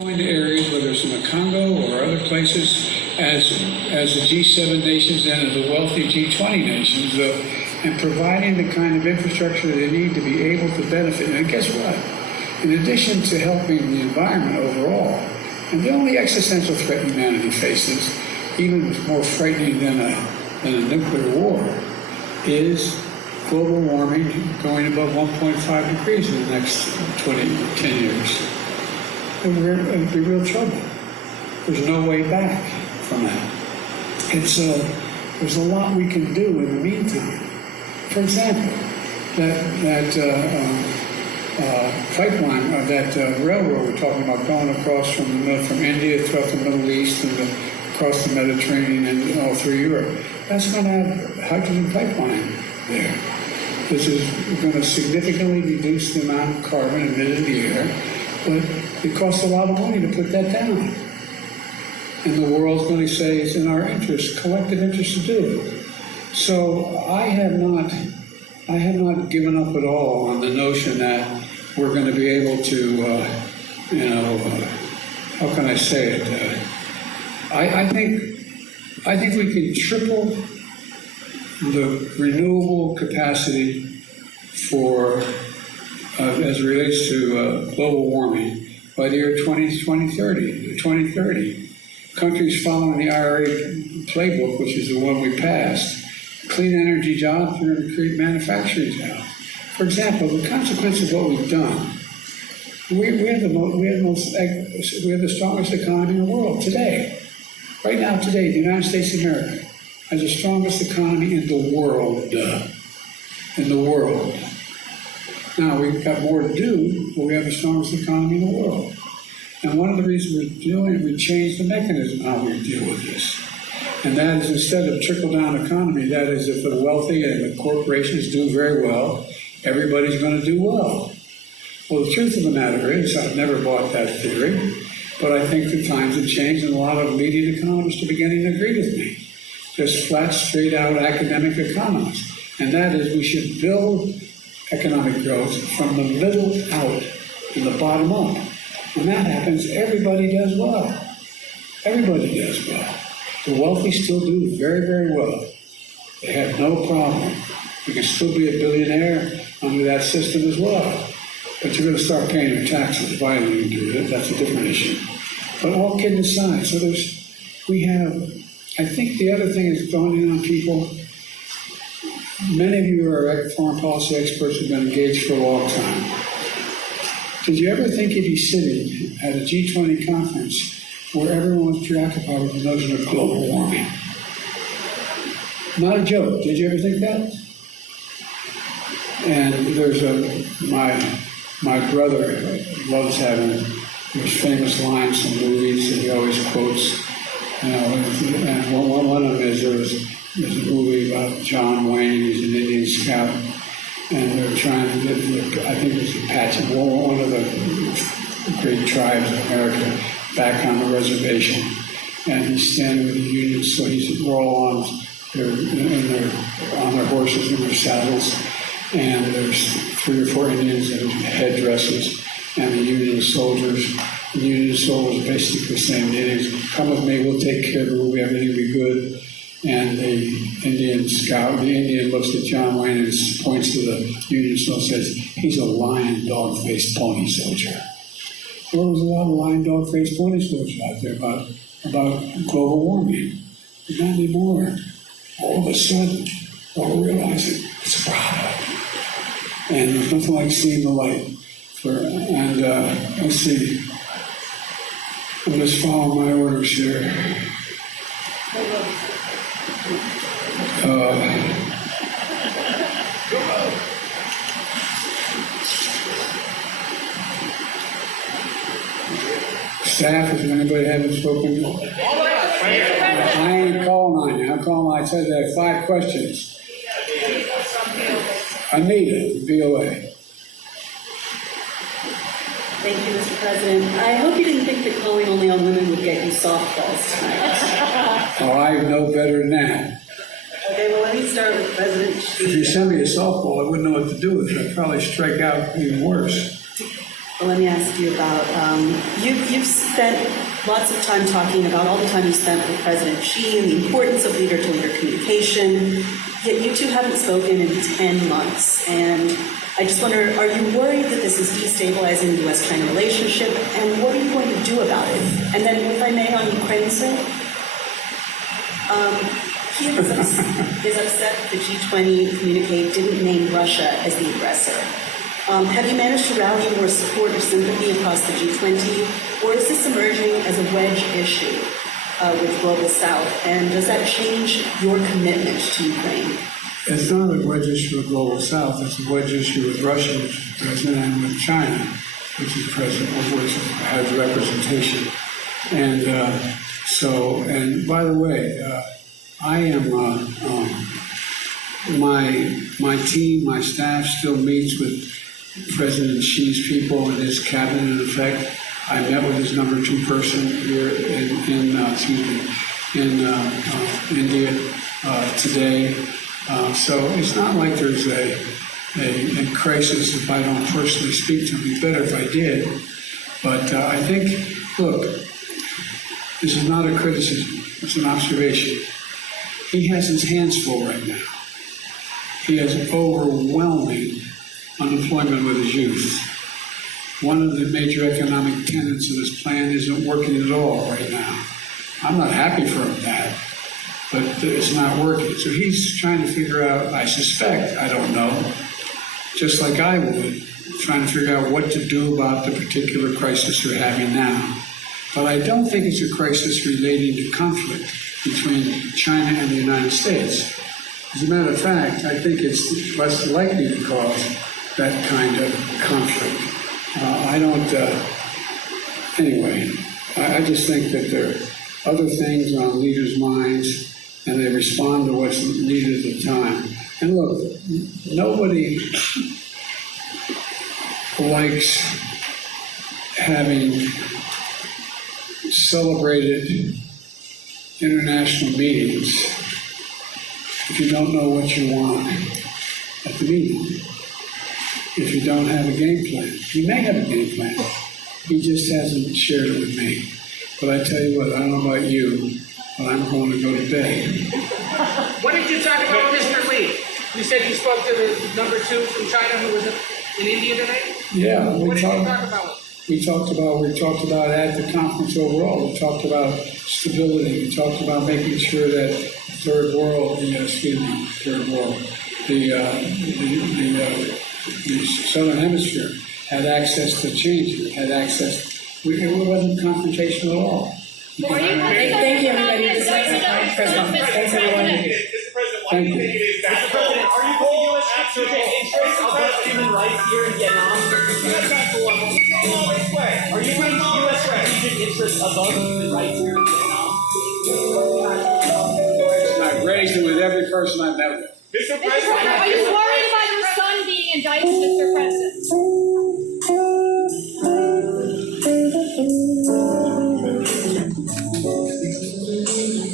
Going to areas, whether it's in the Congo or other places, as the G7 nations and as the wealthy G20 nations, and providing the kind of infrastructure they need to be able to benefit. And guess what? In addition to helping the environment overall, and the only existential threat humanity faces, even more frightening than a nuclear war, is global warming going above 1.5 degrees in the next 10 years. And we're in real trouble. There's no way back from that. There's a lot we can do in the meantime. For example, that pipeline, that railroad we're talking about going across from India throughout the Middle East and across the Mediterranean and all through Europe. That's going to have a hydrogen pipeline there. This is going to significantly reduce the amount of carbon emitted in the air, but it costs a lot of money to put that down. And the world's going to say it's in our interest, collective interest to do it. So I have not given up at all on the notion that we're going to be able to, how can I say it? I think we can triple the renewable capacity for, as it relates to global warming by the year 2030. Countries following the IRA playbook, which is the one we passed, clean energy jobs are going to create manufacturing jobs. For example, the consequence of what we've done, we have the strongest economy in the world today. Right now, today, the United States of America has the strongest economy in the world. Now, we've got more to do, but we have the strongest economy in the world. And one of the reasons we're doing it, we changed the mechanism how we deal with this. And that is, instead of trickle-down economy, that is, if the wealthy and the corporations do very well, everybody's going to do well. Well, the truth of the matter is, I've never bought that theory, but I think the times have changed, and a lot of leading economists are beginning to agree with me. Just flat, straight-out academic economists. And that is, we should build economic growth from the middle out and the bottom up. When that happens, everybody does well. Everybody does well. The wealthy still do very, very well. They have no problem. You can still be a billionaire under that system as well. But you're going to start paying your taxes violently to do it. That's a different issue. But all kidding aside, so I think the other thing is going on people. Many of you are foreign policy experts who've been engaged for a long time. Did you ever think you'd be sitting at a G20 conference where everyone was preoccupied with the notion of global warming? Not a joke. Did you ever think that? And there's my brother loves having these famous lines from movies that he always quotes. And one of them is there's a movie about John Wayne. He's an Indian scout. And they're trying to get, I think it's Apache, one of the great tribes of America, back on the reservation. And he's standing with the Union, so we're all on their horses in their saddles. And there's 3 or 4 Indians in headdresses, and the Union soldiers. The Union soldiers basically saying, the Indians, come with me, we'll take care of it, everything will be good. And the Indian looks at John Wayne and points to the Union soldier and says, he's a lion, dog-faced pony soldier. Well, there's a lot of lion, dog-faced pony soldiers out there about global warming. But not anymore. All of a sudden, we're realizing it's a problem. And there's nothing like seeing the light. Let's see. I'm just following my orders here. Staff, is anybody haven't spoken? I ain't calling on you. I'm calling. I said there are 5 questions. Anita, VOA. Thank you, Mr. President. I hope you didn't think that calling only on women would get you softballs tonight. Oh, I know better than that. Okay, well, let me start with President Xi. If you send me a softball, I wouldn't know what to do with it. I'd probably strike out even worse. Well, let me ask you about, you've spent lots of time talking about all the time you spent with President Xi and the importance of leader-to-leader communication, yet you two haven't spoken in 10 months. And I just wonder, are you worried that this is destabilizing the U.S.-China relationship, and what are you going to do about it? And then, if I may, on Ukraine, sir, Kiev is upset that the G20 communique didn't name Russia as the aggressor. Have you managed to rally more support or sympathy across the G20, or is this emerging as a wedge issue with the Global South? And does that change your commitment to Ukraine? It's not a wedge issue with Global South, it's a wedge issue with Russia, which is president, and with China, which is president, which has representation. And and by the way, I am, my team, my staff still meets with President Xi's people and his cabinet. In effect, I met with his number 2 person here in India today. So it's not like there's a crisis if I don't personally speak to him. It'd be better if I did. But I think, look, this is not a criticism. It's an observation. He has his hands full right now. He has overwhelming unemployment with his youth. One of the major economic tenets of his plan isn't working at all right now. I'm not happy for him that, but it's not working. So he's trying to figure out, I suspect, I don't know, just like I would, trying to figure out what to do about the particular crisis we're having now. But I don't think it's a crisis relating to conflict between China and the United States. As a matter of fact, I think it's less likely to cause that kind of conflict. Anyway, I just think that there are other things on leaders' minds, and they respond to what's needed at the time. And look, nobody likes having celebrated international meetings if you don't know what you want at the meeting. If you don't have a game plan. He may have a game plan. He just hasn't shared it with me. But I tell you what, I don't know about you, but I'm going to go to bed. What did you talk about with Mr. Lee? You said you spoke to the number 2 from China who was in India today? Yeah. What did you talk about? We talked about at the conference overall. We talked about stability. We talked about making sure that third world, the Southern Hemisphere had access to change. Had access. It wasn't confrontational at all. Thank you, everybody. This is my press conference. Thanks, everyone. Mr. President, why do Thank you you. think it is that? Mr. President, are you putting U.S. strategic interests above human rights here in Vietnam? That's not the one. We're going all this way. Are you putting U.S. strategic interests above human rights here in Vietnam? I've raised it with every person I've met with. Mr. Mr. President, are you worried about your son being indicted